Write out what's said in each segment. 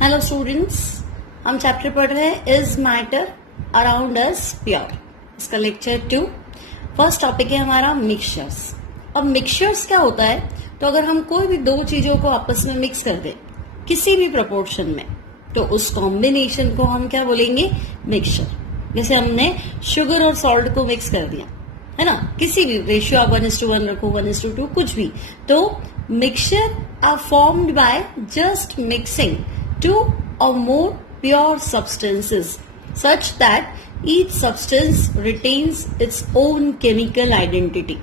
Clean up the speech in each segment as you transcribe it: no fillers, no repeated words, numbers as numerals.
Hello students, हम chapter पढ़ रहे हैं is matter around us pure. इसका लेक्चर 2 फर्स्ट टॉपिक है हमारा मिक्सचर्स। अब मिक्सचर्स क्या होता है, तो अगर हम कोई भी दो चीजों को आपस में मिक्स कर दें किसी भी प्रोपोर्शन में, तो उस कॉम्बिनेशन को हम क्या बोलेंगे, मिक्सचर। जैसे हमने शुगर और सॉल्ट को मिक्स कर दिया है ना, किसी भी रेशियो आप 1:1 रखो, 1:2, कुछ भी, तो mixture are formed by just mixing two or more pure substances such that each substance retains its own chemical identity।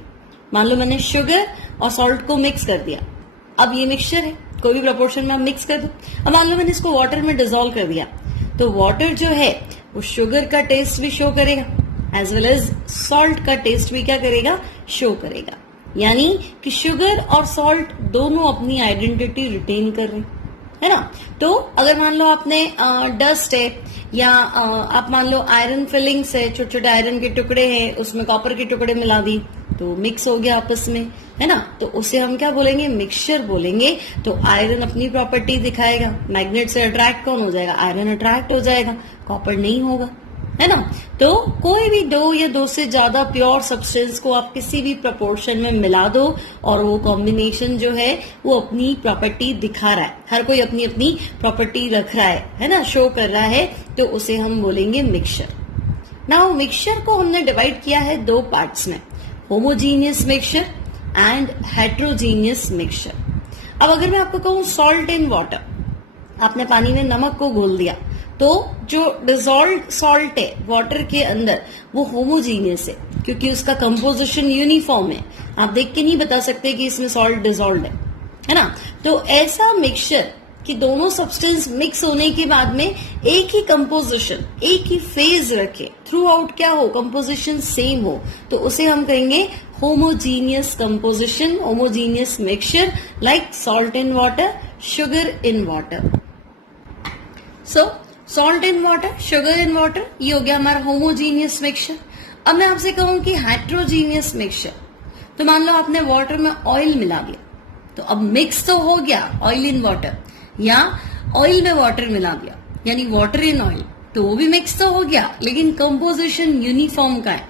मान लो मैंने शुगर और सॉल्ट को मिक्स कर दिया, अब ये मिक्सचर है, कोई भी प्रोपोर्शन में आप मिक्स कर दो। अब मान लो मैंने इसको वाटर में डिसॉल्व कर दिया, तो वाटर जो है वो शुगर का टेस्ट भी शो करेगा एज वेल एज सॉल्ट का टेस्ट भी क्या करेगा, शो करेगा। यानी कि शुगर और सॉल्ट दोनों अपनी आइडेंटिटी रिटेन कर रहे हैं, है ना। तो अगर मान लो आपने डस्ट है या आप मान लो आयरन फिलिंग्स है, छोटे छोटे आयरन के टुकड़े हैं, उसमें कॉपर के टुकड़े मिला दी तो मिक्स हो गया आपस में, है ना। तो उसे हम क्या बोलेंगे, मिक्सचर बोलेंगे। तो आयरन अपनी प्रॉपर्टी दिखाएगा, मैग्नेट से अट्रैक्ट कौन हो जाएगा, आयरन अट्रैक्ट हो जाएगा, कॉपर नहीं होगा, है ना। तो कोई भी दो या दो से ज्यादा प्योर सब्सटेंस को आप किसी भी प्रोपोर्शन में मिला दो और वो कॉम्बिनेशन जो है वो अपनी प्रॉपर्टी दिखा रहा है, हर कोई अपनी अपनी प्रॉपर्टी रख रहा है ना, शो कर रहा है, तो उसे हम बोलेंगे मिक्सचर। नाउ मिक्सचर को हमने डिवाइड किया है दो पार्ट्स में, homogeneous mixture and heterogeneous mixture. अब अगर मैं आपको कहूं सॉल्ट इन वाटर, आपने पानी में नमक को घोल दिया, तो जो डिसॉल्व सॉल्ट है वाटर के अंदर वो होमोजीनियस है, क्योंकि उसका कंपोजिशन यूनिफॉर्म है। आप देख के नहीं बता सकते कि इसमें सॉल्ट डिसॉल्व है ना। तो ऐसा मिक्सचर कि दोनों सब्सटेंस मिक्स होने के बाद में एक ही कंपोजिशन, एक ही फेज रखे, थ्रू आउट क्या हो, कंपोजिशन सेम हो, तो उसे हम कहेंगे homogeneous composition, homogeneous mixture, like salt in water, sugar in water. So salt in water, sugar in water, ये हो गया हमारा होमोजीनियस मिक्सचर। अब मैं आपसे कहूं कि हेट्रोजीनियस मिक्सचर, तो मान लो आपने वाटर में ऑयल मिला दिया, तो अब मिक्स तो हो गया ऑयल इन वाटर, या ऑयल में वाटर मिला दिया यानी वाटर इन ऑयल, तो वो भी मिक्स तो हो गया, लेकिन कंपोजिशन यूनिफॉर्म का है।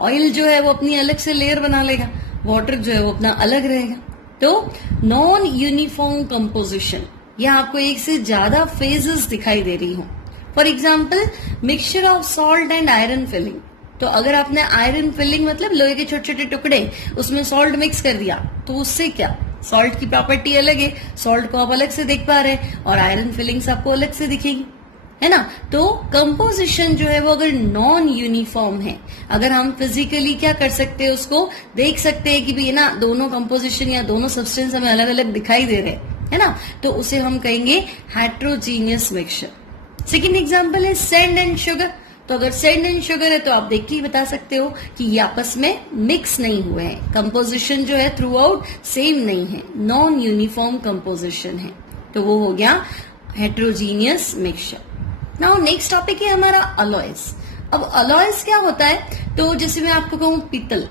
ऑयल जो है वो अपनी अलग से लेयर बना लेगा, वाटर जो है वो अपना अलग रहेगा। तो नॉन यूनिफॉर्म कंपोजिशन, या आपको एक से ज्यादा फेजेस दिखाई दे रही हो। For example mixture of salt and iron filling, तो अगर आपने आयरन फिलिंग मतलब लोहे के छोटे छोटे टुकड़े, उसमें सॉल्ट मिक्स कर दिया, तो उससे क्या, सॉल्ट की प्रॉपर्टी अलग है, सॉल्ट को आप अलग से देख पा रहे हैं और आयरन फिलिंग्स आपको अलग से दिखेगी, है ना। तो कंपोजिशन जो है वो अगर नॉन यूनिफॉर्म है, अगर हम फिजिकली क्या कर सकते हैं, उसको देख सकते हैं कि भी ना दोनों कंपोजिशन या दोनों सब्सटेंस हमें अलग अलग दिखाई दे रहे हैं, है ना, तो उसे हम कहेंगे हेट्रोजीनियस मिक्सचर। सेकेंड एग्जाम्पल है सैंड एंड शुगर, तो अगर सैंड एंड शुगर है तो आप देख के ही बता सकते हो कि ये आपस में मिक्स नहीं हुए हैं, कंपोजिशन जो है थ्रू आउट सेम नहीं है, नॉन यूनिफॉर्म कंपोजिशन है, तो वो हो गया heterogeneous mixture. Now next topic है हमारा अलॉयज। अब अलॉयज क्या होता है, तो जैसे मैं आपको कहूं पित्तल,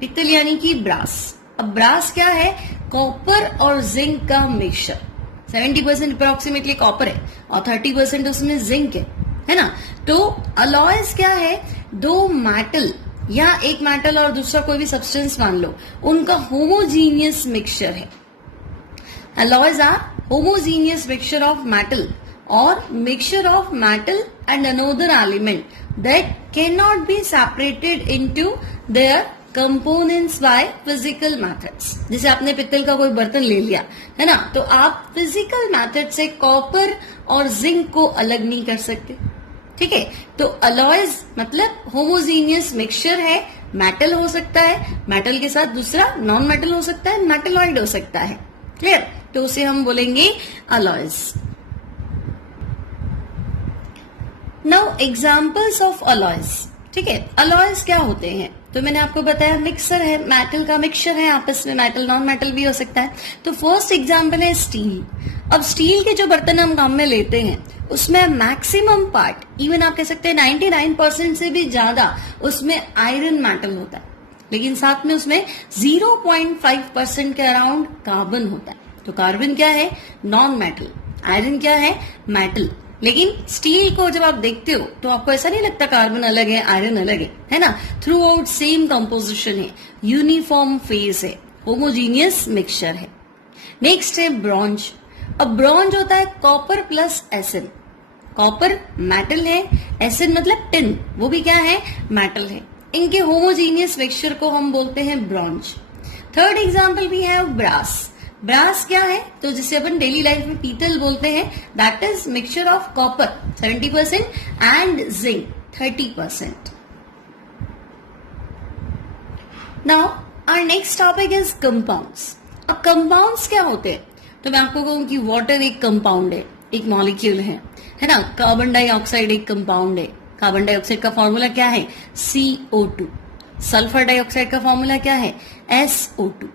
पित्तल यानी कि ब्रास। अब ब्रास क्या है, कॉपर और जिंक का मिक्सचर, 70% अप्रोक्सीमेटली कॉपर है और 30% उसमें जिंक है ना। तो अलॉयज क्या है, दो मेटल या एक मेटल और दूसरा कोई भी सब्सटेंस मान लो, उनका होमोजीनियस मिक्सचर है। Alloys are homogeneous mixture of metal और mixture of metal and another element that can not be separated into their components by physical methods. जैसे आपने पित्तल का कोई बर्तन ले लिया है ना, तो आप फिजिकल मेथड से कॉपर और जिंक को अलग नहीं कर सकते, ठीक है। तो अलॉयज मतलब होमोजीनियस मिक्सचर है, मेटल हो सकता है, मेटल के साथ दूसरा नॉन मेटल हो सकता है, मेटलॉइड हो सकता है, क्लियर, तो उसे हम बोलेंगे alloys. Now examples of alloys, ठीक है। अलॉयज क्या होते हैं, तो मैंने आपको बताया मिक्सर है, मेटल का मिक्सचर है, आपस में मेटल नॉन मेटल भी हो सकता है। तो फर्स्ट एग्जांपल है स्टील। अब स्टील के जो बर्तन हम काम में लेते हैं उसमें मैक्सिमम पार्ट, इवन आप कह सकते हैं 99% से भी ज्यादा उसमें आयरन मेटल होता है, लेकिन साथ में उसमें 0.5% के अराउंड कार्बन होता है। तो कार्बन क्या है, नॉन मेटल, आयरन क्या है? मेटल। लेकिन स्टील को जब आप देखते हो तो आपको ऐसा नहीं लगता कार्बन अलग है, आयरन अलग है ना? थ्रू आउट सेम कंपोजिशन है, यूनिफॉर्म फेस है, होमोजीनियस मिक्सचर है। नेक्स्ट है ब्रॉन्ज। अब ब्रॉन्ज होता है copper plus acid. Copper metal है, एसिड मतलब टिन, वो भी क्या है? मेटल है। इनके होमोजीनियस मिक्सचर को हम बोलते हैं ब्रॉन्ज। थर्ड एग्जाम्पल भी है ब्रास। ब्रास क्या है? तो जिसे अपन डेली लाइफ में पीतल बोलते हैं, that is mixture of copper 70% and zinc 30%। Now our next topic is compounds. अब कंपाउंड्स क्या होते हैं? तो मैं आपको कहूं कि वाटर एक कंपाउंड है, एक मॉलिक्यूल है ना? कार्बन डाइऑक्साइड एक कंपाउंड है। कार्बन डाइऑक्साइड का फॉर्मूला क्या है? CO2। सल्फर डाइऑक्साइड का फॉर्मूला क्या है? SO2।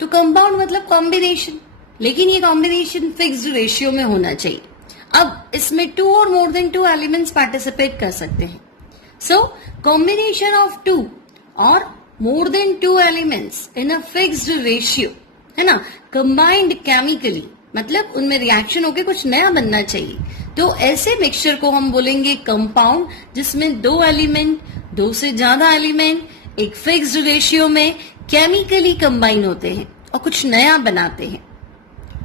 तो कंपाउंड मतलब कॉम्बिनेशन, लेकिन ये कॉम्बिनेशन फिक्स्ड रेशियो में होना चाहिए। अब इसमें 2 और मोर देन 2 एलिमेंट्स पार्टिसिपेट कर सकते हैं। सो कॉम्बिनेशन ऑफ 2 और more than 2 elements in a fixed ratio, है ना, कंबाइंड केमिकली, मतलब उनमें रिएक्शन होकर कुछ नया बनना चाहिए। तो ऐसे मिक्सचर को हम बोलेंगे कंपाउंड, जिसमें 2 एलिमेंट, 2 से ज्यादा एलिमेंट एक फिक्स्ड रेशियो में केमिकली कंबाइन होते हैं और कुछ नया बनाते हैं।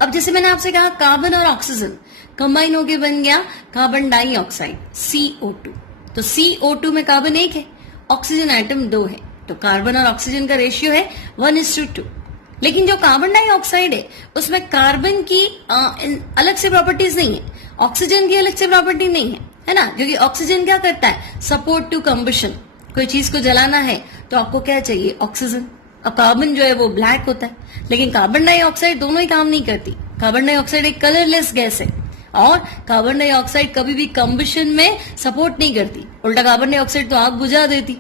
अब जैसे मैंने आपसे कहा कार्बन और ऑक्सीजन कंबाइन होके बन गया कार्बन डाइऑक्साइड CO2। तो CO2 में कार्बन 1 है, ऑक्सीजन एटम 2 है, तो कार्बन और ऑक्सीजन का रेशियो है 1:2। लेकिन जो कार्बन डाइऑक्साइड है उसमें कार्बन की अलग से प्रॉपर्टीज नहीं है, ऑक्सीजन की अलग से प्रॉपर्टी नहीं है ना? क्योंकि ऑक्सीजन क्या करता है? Support to combustion. कोई चीज को जलाना है तो आपको क्या चाहिए? ऑक्सीजन। अब कार्बन जो है वो ब्लैक होता है, लेकिन कार्बन डाइऑक्साइड दोनों ही काम नहीं करती। कार्बन डाइऑक्साइड एक कलरलेस गैस है और कार्बन डाइऑक्साइड कभी भी कंबशन में सपोर्ट नहीं करती, उल्टा कार्बन डाइऑक्साइड तो आग बुझा देती,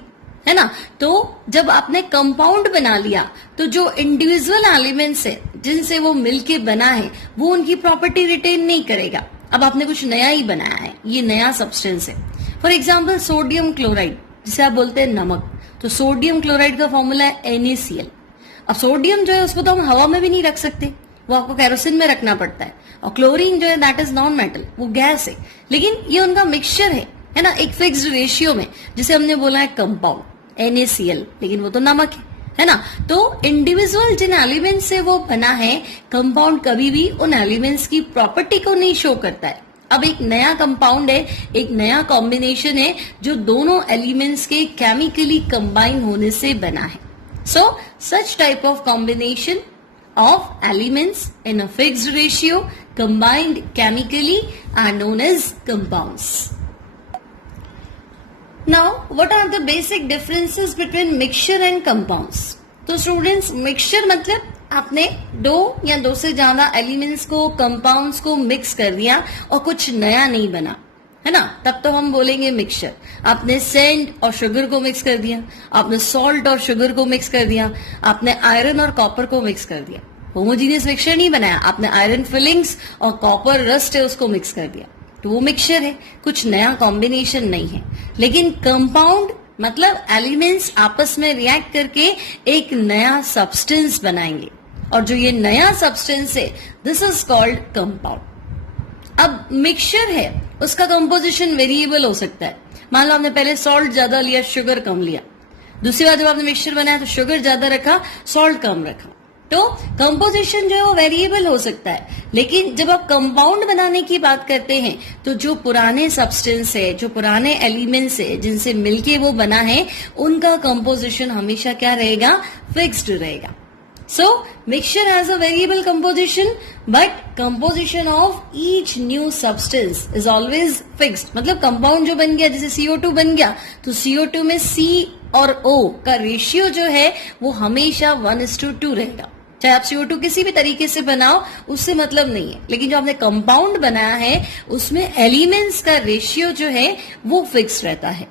है ना? तो जब आपने कंपाउंड बना लिया तो जो इंडिविजुअल एलिमेंट्स है जिनसे वो मिलके बना है वो उनकी प्रॉपर्टी रिटेन नहीं करेगा। अब आपने कुछ नया ही बनाया है, ये नया सब्सटेंस है। फॉर एग्जाम्पल सोडियम क्लोराइड, जिसे आप बोलते हैं नमक। तो सोडियम क्लोराइड का फॉर्मूला है NaCl। अब सोडियम जो है उसको तो हम हवा में भी नहीं रख सकते, वो आपको केरोसिन में रखना पड़ता है। और क्लोरीन जो है दैट इज नॉन मेटल, वो गैस है। लेकिन ये उनका मिक्सचर है ना, एक फिक्स्ड रेशियो में, जिसे हमने बोला है कंपाउंड NaCl, लेकिन वो तो नमक है ना? तो इंडिविजुअल जिन एलिमेंट से वो बना है, कंपाउंड कभी भी उन एलिमेंट्स की प्रॉपर्टी को नहीं शो करता है। अब एक नया कंपाउंड है, एक नया कॉम्बिनेशन है जो दोनों एलिमेंट्स के केमिकली कंबाइन होने से बना है। So such type of combination of elements in a fixed ratio combined chemically are known as compounds. Now what are the basic differences between mixture and compounds? तो students, mixture मतलब आपने 2 या 2 से ज्यादा एलिमेंट्स को, कंपाउंड्स को mix कर दिया और कुछ नया नहीं बना, है ना? तब तो हम बोलेंगे मिक्सचर। आपने सैंड और शुगर को मिक्स कर दिया, आपने सॉल्ट और शुगर को मिक्स कर दिया, आपने आयरन और कॉपर को मिक्स कर दिया। होमोजीनियस मिक्सचर नहीं बनाया, आपने आयरन फिलिंग्स और कॉपर रस्ट है उसको मिक्स कर दिया, तो वो मिक्सचर है, कुछ नया कॉम्बिनेशन नहीं है। लेकिन कंपाउंड मतलब एलिमेंट्स आपस में रिएक्ट करके एक नया सब्सटेंस बनाएंगे, और जो ये नया सब्सटेंस है दिस इज कॉल्ड कंपाउंड। अब मिक्सचर है, उसका कंपोजिशन वेरिएबल हो सकता है। मान लो आपने पहले सॉल्ट ज्यादा लिया, शुगर कम लिया, दूसरी बार जब आपने मिक्सचर बनाया तो शुगर ज्यादा रखा, सॉल्ट कम रखा, तो कंपोजिशन जो है वो वेरिएबल हो सकता है। लेकिन जब आप कंपाउंड बनाने की बात करते हैं तो जो पुराने सब्सटेंस है, जो पुराने एलिमेंट्स है जिनसे मिलके वो बना है, उनका कंपोजिशन हमेशा क्या रहेगा? फिक्स्ड रहेगा। So mixture has a variable composition, but composition of each new substance is always fixed. मतलब कंपाउंड जो बन गया, जैसे CO2 बन गया, तो CO2 में C और O का रेशियो जो है वो हमेशा 1:2 रहेगा। चाहे आप CO2 किसी भी तरीके से बनाओ, उससे मतलब नहीं है। लेकिन जो आपने कंपाउंड बनाया है उसमें एलिमेंट्स का रेशियो जो है वो फिक्स रहता है।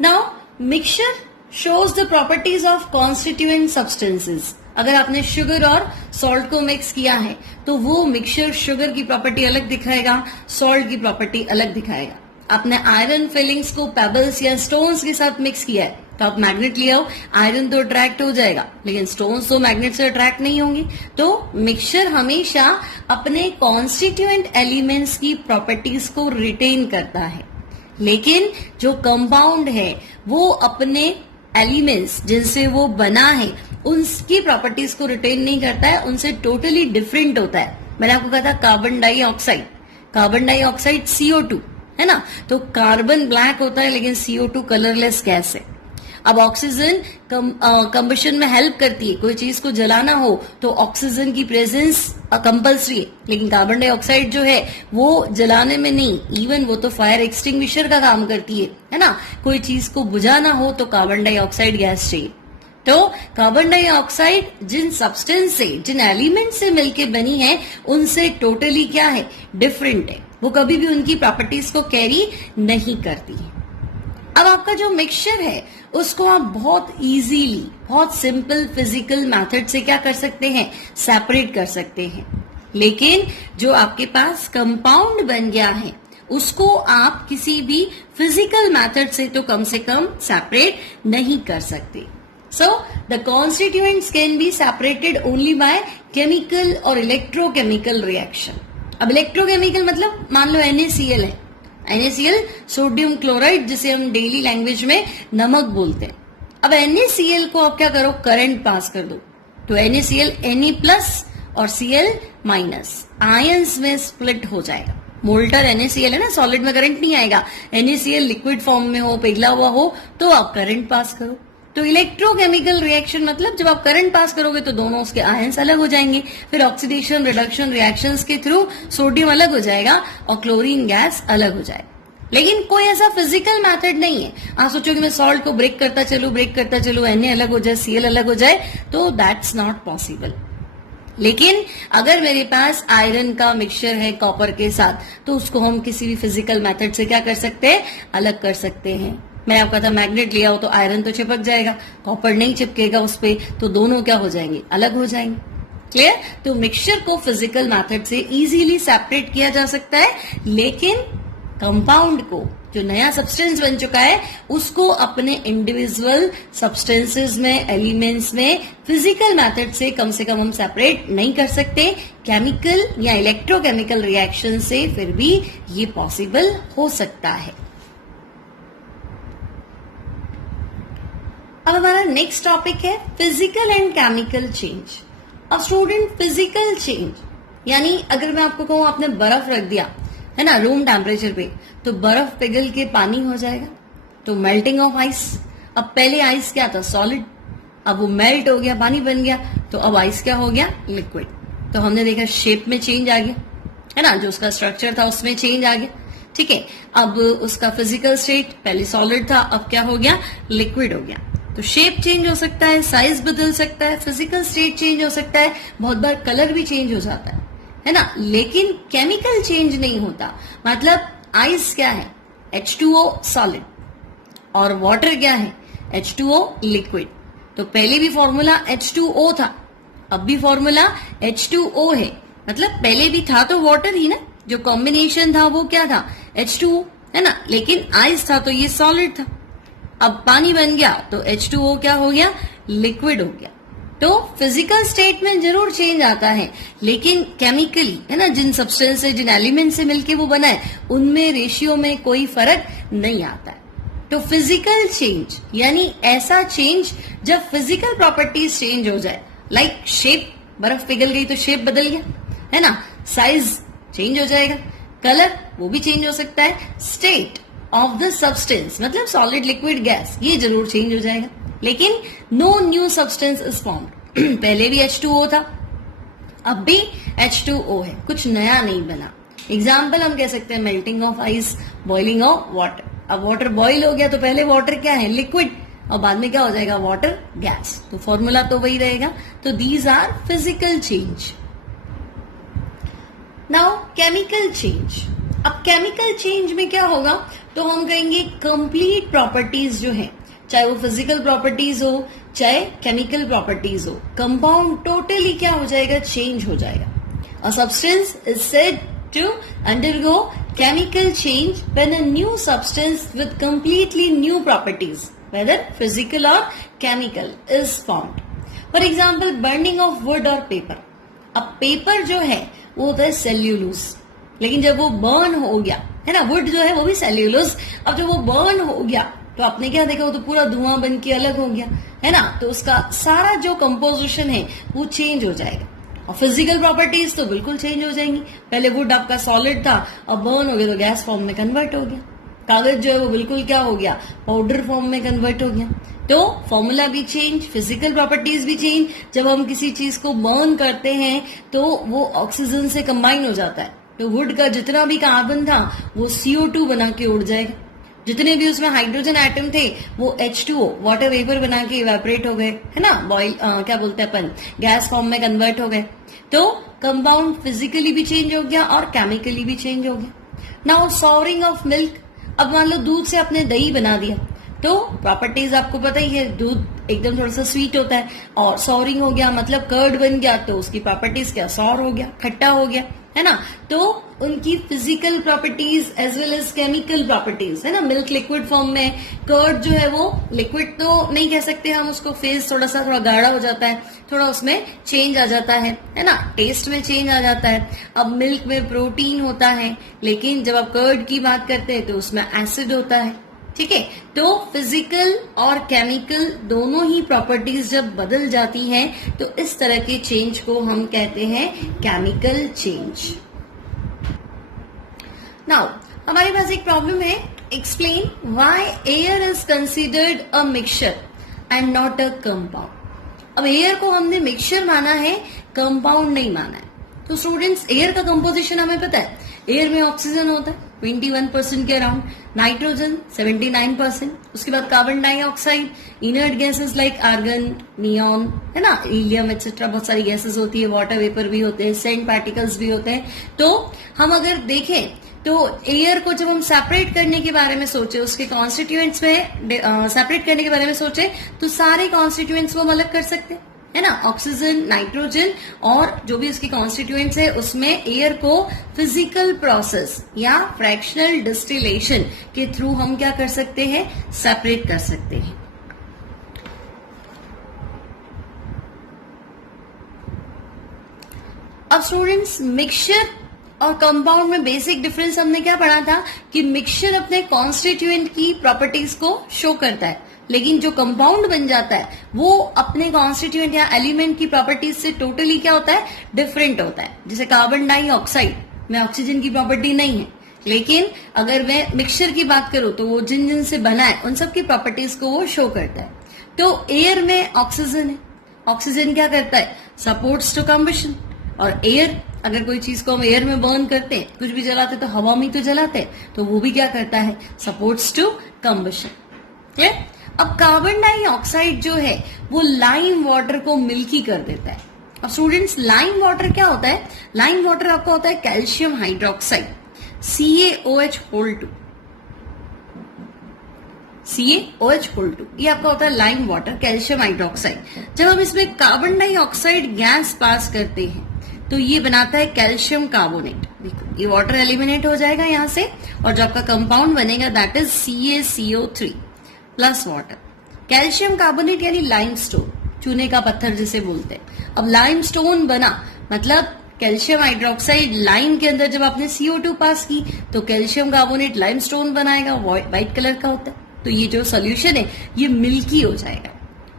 Now mixture shows the properties of constituent substances. अगर आपने शुगर और सॉल्ट को मिक्स किया है तो वो मिक्सचर शुगर की प्रॉपर्टी अलग दिखाएगा, सॉल्ट की प्रॉपर्टी अलग दिखाएगा। आपने आयरन फिलिंग्स को पेबल्स या स्टोन्स के साथ मिक्स किया है तो आप मैग्नेट ले आओ, आयरन तो अट्रैक्ट हो जाएगा, लेकिन स्टोन्स तो मैग्नेट से अट्रैक्ट नहीं होंगे। तो मिक्सचर हमेशा अपने कॉन्स्टिट्यूएंट एलिमेंट्स की प्रॉपर्टीज को रिटेन करता है, लेकिन जो कंपाउंड है वो अपने एलिमेंट्स जिनसे वो बना है उनकी प्रॉपर्टीज को रिटेन नहीं करता है, उनसे टोटली डिफरेंट होता है। मैंने आपको कहा था carbon dioxide, carbon dioxide CO2 है ना, तो कार्बन ब्लैक होता है लेकिन CO2 कलरलेस गैस है। अब ऑक्सीजन कंबशन में हेल्प करती है, कोई चीज को जलाना हो तो ऑक्सीजन की प्रेजेंस कंपल्सरी है, लेकिन कार्बन डाइऑक्साइड जो है वो जलाने में नहीं, इवन वो तो फायर एक्सटिंग्विशर का काम करती है ना। कोई चीज को बुझाना हो तो कार्बन डाइऑक्साइड गैस चाहिए। तो कार्बन डाइऑक्साइड जिन सब्सटेंस से, जिन एलिमेंट से मिलके बनी है उनसे टोटली क्या है, डिफरेंट है, वो कभी भी उनकी प्रॉपर्टीज को कैरी नहीं करती है। अब आपका जो मिक्सचर है उसको आप बहुत इजीली, बहुत सिंपल फिजिकल मेथड से क्या कर सकते हैं, सेपरेट कर सकते हैं। लेकिन जो आपके पास कंपाउंड बन गया है उसको आप किसी भी फिजिकल मेथड से तो कम से कम सेपरेट नहीं कर सकते। So, the constituents can be separated only by chemical or electrochemical reaction. अब इलेक्ट्रोकेमिकल मतलब मान लो NaCl है, NaCl सोडियम क्लोराइड जिसे हम डेली लैंग्वेज में नमक बोलते हैं। अब NaCl को आप क्या करो, करंट पास कर दो, तो NaCl Na+ और Cl- आयंस में स्प्लिट हो जाएगा। मोल्टर NaCl है ना, सॉलिड में करंट नहीं आएगा। NaCl लिक्विड फॉर्म में हो, पिघला हुआ हो, तो आप करंट पास करो। तो इलेक्ट्रोकेमिकल रिएक्शन मतलब जब आप करंट पास करोगे तो दोनों उसके आयंस अलग हो जाएंगे, फिर ऑक्सीडेशन रिडक्शन रिएक्शंस के थ्रू सोडियम अलग हो जाएगा और क्लोरीन गैस अलग हो जाएगा। लेकिन कोई ऐसा फिजिकल मेथड नहीं है। आप सोचोगे मैं सॉल्ट को ब्रेक करता चलूं Na अलग हो जाए, Cl अलग हो जाए, तो दैट्स नॉट पॉसिबल। लेकिन अगर मेरे पास आयरन का मिक्सचर है कॉपर के साथ, तो उसको हम किसी भी फिजिकल मेथड से क्या कर सकते हैं, अलग कर सकते हैं। मैंने आपको कहा था मैग्नेट लिया हो तो आयरन तो चिपक जाएगा, कॉपर नहीं चिपकेगा उस पे, तो दोनों क्या हो जाएंगे, अलग हो जाएंगे। क्लियर? तो मिक्सचर को फिजिकल मेथड से इजीली सेपरेट किया जा सकता है, लेकिन कंपाउंड को, जो नया सब्सटेंस बन चुका है, उसको अपने इंडिविजुअल सब्सटेंसेस में, एलिमेंट्स में फिजिकल मेथड से कम हम सेपरेट नहीं कर सकते। केमिकल या इलेक्ट्रोकेमिकल रिएक्शन से फिर भी ये पॉसिबल हो सकता है। अब हमारा नेक्स्ट टॉपिक है फिजिकल एंड केमिकल चेंज। अब स्टूडेंट, फिजिकल चेंज यानी अगर मैं आपको कहूं आपने बर्फ रख दिया है ना रूम टेम्परेचर पे, तो बर्फ पिघल के पानी हो जाएगा, तो मेल्टिंग ऑफ आइस। अब पहले आइस क्या था, सॉलिड, अब वो मेल्ट हो गया, पानी बन गया, तो अब आइस क्या हो गया, लिक्विड। तो हमने देखा शेप में चेंज आ गया है ना, जो उसका स्ट्रक्चर था उसमें चेंज आ गया। ठीक है, अब उसका फिजिकल स्टेट पहले सॉलिड था, अब क्या हो गया, लिक्विड हो गया। तो शेप चेंज हो सकता है, साइज बदल सकता है, फिजिकल स्टेट चेंज हो सकता है, बहुत बार कलर भी चेंज हो जाता है ना, लेकिन केमिकल चेंज नहीं होता। मतलब आइस क्या है, H2O सॉलिड, और वाटर क्या है, H2O लिक्विड। तो पहले भी फॉर्मूला H2O था, अब भी फॉर्मूला H2O है, मतलब पहले भी था तो वाटर ही ना, जो कॉम्बिनेशन था वो क्या था, H2O है ना, लेकिन आइस था तो ये सॉलिड था। अब पानी बन गया तो H2O क्या हो गया, लिक्विड हो गया। तो फिजिकल स्टेट में जरूर चेंज आता है, लेकिन केमिकली है ना, जिन सब्सटेंस से, जिन एलिमेंट से मिलके वो बना है, उनमें रेशियो में कोई फर्क नहीं आता है। तो फिजिकल चेंज यानी ऐसा चेंज जब फिजिकल प्रॉपर्टीज चेंज हो जाए, लाइक शेप, बर्फ पिघल गई तो शेप बदल गया है ना, साइज चेंज हो जाएगा, कलर वो भी चेंज हो सकता है, स्टेट ऑफ द सब्सटेंस मतलब सॉलिड, लिक्विड, गैस, ये जरूर चेंज हो जाएगा, लेकिन no new substance is formed. पहले भी H2O था, अब भी H2O है, कुछ नया नहीं बना। एग्जाम्पल हम कह सकते हैं melting of ice, boiling of water. अब वाटर बॉईल हो गया तो पहले वाटर क्या है, लिक्विड, और बाद में क्या हो जाएगा, वाटर गैस। तो फॉर्मूला तो वही रहेगा। तो these are physical change. Now chemical change. अब केमिकल चेंज में क्या होगा, तो हम कहेंगे कंप्लीट प्रॉपर्टीज जो है, चाहे वो फिजिकल प्रॉपर्टीज हो चाहे केमिकल प्रॉपर्टीज हो, कंपाउंड टोटली क्या हो जाएगा, चेंज हो जाएगा। A substance is said to undergo chemical change when a new substance with completely new properties whether physical और chemical is formed. For example burning of wood और paper. अब paper जो है वो होता है सेल्यूलोज, लेकिन जब वो बर्न हो गया है ना, वुड जो है वो भी सेल्यूलोज, अब जब वो बर्न हो गया तो आपने क्या देखा, वो तो पूरा धुआं बन के अलग हो गया है ना, तो उसका सारा जो कंपोजिशन है वो चेंज हो जाएगा। और फिजिकल प्रॉपर्टीज तो बिल्कुल चेंज हो जाएंगी। पहले वुड आपका सॉलिड था, अब बर्न हो गया तो गैस फॉर्म में कन्वर्ट हो गया। कागज जो है वो बिल्कुल क्या हो गया, पाउडर फॉर्म में कन्वर्ट हो गया। तो फॉर्मूला भी चेंज, फिजिकल प्रॉपर्टीज भी चेंज। जब हम किसी चीज को बर्न करते हैं तो वो ऑक्सीजन से कंबाइन हो जाता है, तो वुड का जितना भी कार्बन था वो CO2 बना के उड़ जाएगा। जितने भी उसमें हाइड्रोजन एटम थे वो H2O वाटर वेपर बना के इवेपोरेट हो गए, है ना, बॉइल क्या बोलते हैं अपन, गैस फॉर्म में कन्वर्ट हो गए। तो कंपाउंड फिजिकली भी चेंज हो गया और केमिकली भी चेंज हो गया। Now souring of milk. अब मान लो दूध से आपने दही बना दिया, तो प्रॉपर्टीज आपको पता ही है, दूध एकदम थोड़ा सा स्वीट होता है, और सॉवरिंग हो गया मतलब कर्ड बन गया, तो उसकी प्रॉपर्टीज क्या, सॉर हो गया, खट्टा हो गया, है ना। तो उनकी physical properties as well as chemical properties, है ना। मिल्क लिक्विड फॉर्म में, कर्ड जो है वो लिक्विड तो नहीं कह सकते हम उसको, फेस थोड़ा गाढ़ा हो जाता है, थोड़ा उसमें चेंज आ जाता है ना, टेस्ट में चेंज आ जाता है। अब मिल्क में प्रोटीन होता है, लेकिन जब आप कर्ड की बात करते हैं तो उसमें एसिड होता है, ठीक है। तो फिजिकल और केमिकल दोनों ही प्रॉपर्टीज जब बदल जाती हैं तो इस तरह के चेंज को हम कहते हैं केमिकल चेंज। नाउ हमारे पास एक प्रॉब्लम है, explain why air is considered a mixture and not a compound. अब एयर को हमने मिक्सचर माना है, कंपाउंड नहीं माना है। तो स्टूडेंट्स, एयर का कंपोजिशन हमें पता है, एयर में ऑक्सीजन होता है 21% के अराउंड, नाइट्रोजन 79%, उसके बाद carbon dioxide, inert gases like argon, neon, है ना, हीलियम एक्सेट्रा, बहुत सारी गैसेस होती है, वाटर वेपर भी होते हैं, सेंट पार्टिकल्स भी होते हैं। तो हम अगर देखें तो एयर को जब हम सेपरेट करने के बारे में सोचे, उसके कॉन्स्टिट्यूएंट्स में सेपरेट करने के बारे में सोचे, तो सारे कॉन्स्टिट्यूएंट्स वो हम अलग कर सकते हैं, है ना, ऑक्सीजन, नाइट्रोजन और जो भी उसके कॉन्स्टिट्यूएंट्स है, उसमें एयर को फिजिकल प्रोसेस या फ्रैक्शनल डिस्टिलेशन के थ्रू हम क्या कर सकते हैं, सेपरेट कर सकते हैं। अब स्टूडेंट्स, मिक्सचर और कंपाउंड में बेसिक डिफरेंस हमने क्या पढ़ा था कि मिक्सचर अपने कॉन्स्टिट्यूएंट की प्रॉपर्टीज को शो करता है, लेकिन जो कंपाउंड बन जाता है वो अपने कॉन्स्टिट्यूएंट या एलिमेंट की प्रॉपर्टीज से टोटली क्या होता है, डिफरेंट होता है। जैसे कार्बन डाइऑक्साइड में ऑक्सीजन की प्रॉपर्टी नहीं है, लेकिन अगर मैं मिक्सचर की बात करूं तो वो जिन जिन से बना है उन सब की प्रॉपर्टीज को वो शो करता है। तो एयर में ऑक्सीजन है, ऑक्सीजन क्या करता है, सपोर्ट्स टू कंबशन, और एयर, अगर कोई चीज को हम एयर में बर्न करते हैं, कुछ भी जलाते तो हवा में तो जलाते हैं, तो वो भी क्या करता है, सपोर्ट्स टू कंबशन। क्लियर। अब कार्बन डाइऑक्साइड जो है वो लाइम वाटर को मिल्की कर देता है। अब स्टूडेंट्स, लाइम वाटर क्या होता है, लाइम वाटर आपका होता है कैल्शियम हाइड्रोक्साइड, CaOH2, CaOH2, ये आपका होता है लाइम वाटर, कैल्शियम हाइड्रोक्साइड। जब हम इसमें कार्बन डाइऑक्साइड गैस पास करते हैं तो ये बनाता है कैल्शियम कार्बोनेट। देखो ये वाटर एलिमिनेट हो जाएगा यहाँ से, और जो आपका कंपाउंड बनेगा that is CaCO3 plus water. Calcium carbonate यानी लाइमस्टोन, चूने का पत्थर जिसे बोलते हैं। अब लाइमस्टोन बना मतलब कैल्शियम हाइड्रोक्साइड लाइम के अंदर जब आपने CO2 पास की तो कैल्शियम कार्बोनेट लाइमस्टोन बनाएगा, व्हाइट कलर का होता है। तो ये जो सोल्यूशन है ये मिल्की हो जाएगा।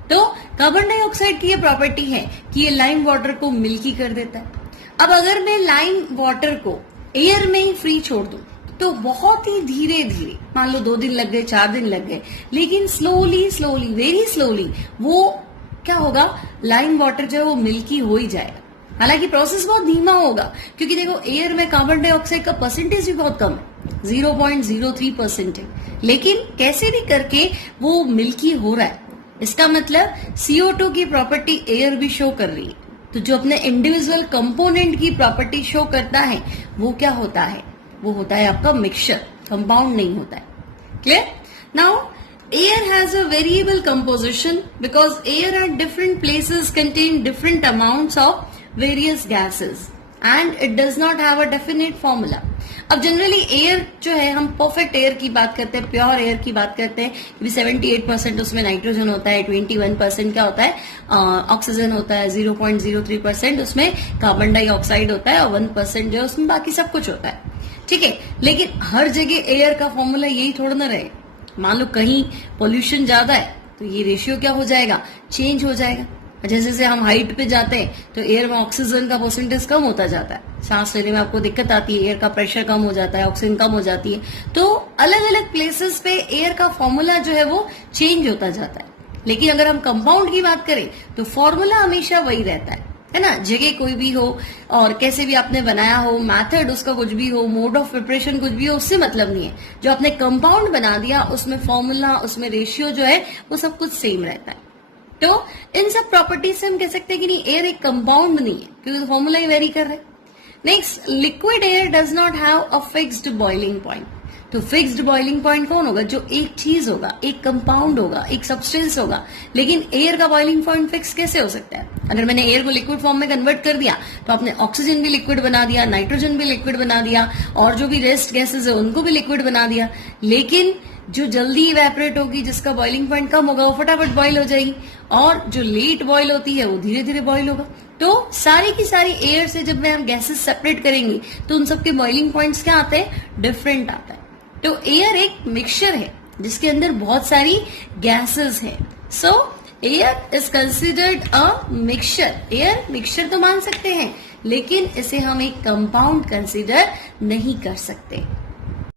तो कार्बन डाइऑक्साइड की ये प्रॉपर्टी है कि ये लाइम वाटर को मिल्की कर देता है। अब अगर मैं लाइम वाटर को एयर में ही फ्री छोड़ दूं तो बहुत ही धीरे धीरे, मान लो 2 दिन लग गए, 4 दिन लग गए, लेकिन स्लोली स्लोली, वेरी स्लोली वो क्या होगा, लाइम वाटर जो है वो मिल्की हो ही जाएगा। हालांकि प्रोसेस बहुत धीमा होगा, क्योंकि देखो एयर में कार्बन डाइऑक्साइड का परसेंटेज भी बहुत कम है, 0.03% है, लेकिन कैसे भी करके वो मिल्की हो रहा है। इसका मतलब CO2 की प्रॉपर्टी एयर भी शो कर रही है। तो जो अपने इंडिविजुअल कंपोनेंट की प्रॉपर्टी शो करता है वो क्या होता है, वो होता है आपका मिक्सचर, कंपाउंड नहीं होता है। Clear. Now air has a variable composition because air at different places contain different amounts of various gases and it does not have a definite formula. अब जनरली एयर जो है, हम परफेक्ट एयर की बात करते हैं, प्योर एयर की बात करते हैं, 78% उसमें नाइट्रोजन होता है, 21% क्या होता है, ऑक्सीजन होता है, 0.03% उसमें कार्बन डाइऑक्साइड होता है, और 1% जो है उसमें बाकी सब कुछ होता है, ठीक है। लेकिन हर जगह एयर का फॉर्मूला यही थोड़ा ना रहे। मान लो कहीं पोल्यूशन ज्यादा है तो ये रेशियो क्या हो जाएगा, चेंज हो जाएगा। जैसे जैसे हम हाइट पे जाते हैं तो एयर में ऑक्सीजन का परसेंटेज कम होता जाता है, सांस लेने में आपको दिक्कत आती है, एयर का प्रेशर कम हो जाता है, ऑक्सीजन कम हो जाती है। तो अलग अलग प्लेसेस पे एयर का फॉर्मूला जो है वो चेंज होता जाता है। लेकिन अगर हम कंपाउंड की बात करें तो फॉर्मूला हमेशा वही रहता है ना। जगह कोई भी हो और कैसे भी आपने बनाया हो, मेथड उसका कुछ भी हो, मोड ऑफ प्रिपरेशन कुछ भी हो, उससे मतलब नहीं है। जो आपने कंपाउंड बना दिया उसमें फॉर्मूला, उसमें रेशियो जो है वो सब कुछ सेम रहता है। तो इन सब प्रॉपर्टीज से हम कह सकते हैं कि नहीं, एयर एक कंपाउंड नहीं है क्योंकि फॉर्मूला ही वेरी कर रहे हैं। Next, liquid air does not have a fixed boiling point. तो फिक्स्ड बॉइलिंग पॉइंट कौन होगा, जो एक चीज होगा, एक कंपाउंड होगा, एक सब्सटेंस होगा। लेकिन एयर का बॉइलिंग पॉइंट फिक्स कैसे हो सकता है? अगर मैंने एयर को लिक्विड फॉर्म में कन्वर्ट कर दिया तो आपने ऑक्सीजन भी लिक्विड बना दिया, नाइट्रोजन भी लिक्विड बना दिया, और जो भी रेस्ट गैसेज है उनको भी लिक्विड बना दिया। लेकिन जो जल्दी इवेपोरेट होगी, जिसका बॉइलिंग पॉइंट कम होगा, वो फटाफट बॉइल हो जाएगी, और जो लेट बॉइल होती है वो धीरे धीरे बॉइल होगा। तो सारी की सारी एयर से जब हम गैसेस सेपरेट करेंगे तो उन सबके बॉइलिंग पॉइंट्स क्या आते हैं, डिफरेंट आता है। तो एयर एक मिक्सचर है जिसके अंदर बहुत सारी गैसेस हैं। सो air is considered a mixture. Air mixture तो मान सकते हैं, लेकिन इसे हम एक कंपाउंड कंसिडर नहीं कर सकते।